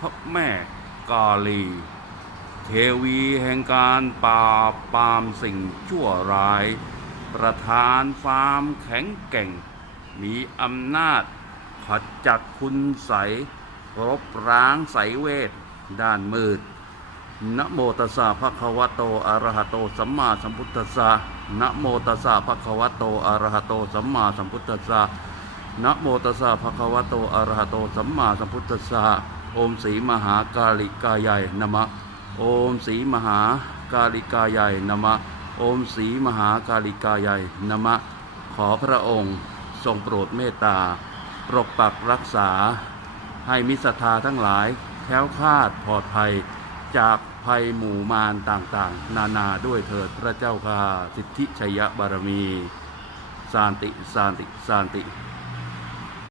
พระแม่กาลี เทวีแห่งการปราบปรามสิ่งชั่วร้าย ประธานฟาร์มแข็งแกร่ง มีอำนาจขจัดคุณใสรบร้างไสเวท ด้านมืดนะโมตัสสะภะคะวะโตอะระหะโตสัมมาสัมพุทธัสสะนะโมตัสสะภะคะวะโตอะระหะโตสัมมาสัมพุทธัสสะนะโมตัสสะภะคะวะโตอะระหะโตสัมมาสัมพุทธัสสะ โอมสีมหากาลิกายายนมะ โอมสีมหากาลิกายายนมะ โอมสีมหากาลิกายายนมะ ขอพระองค์ทรงโปรดเมตตา ปกปักรักษา ให้มิตรศทาทั้งหลายแคล้วคลาดปลอดภัยจากภัยหมู่มารต่างๆ นานาด้วยเถิดพระเจ้าค่ะสิทธิชัยบารมี สานติ สานติ สานติ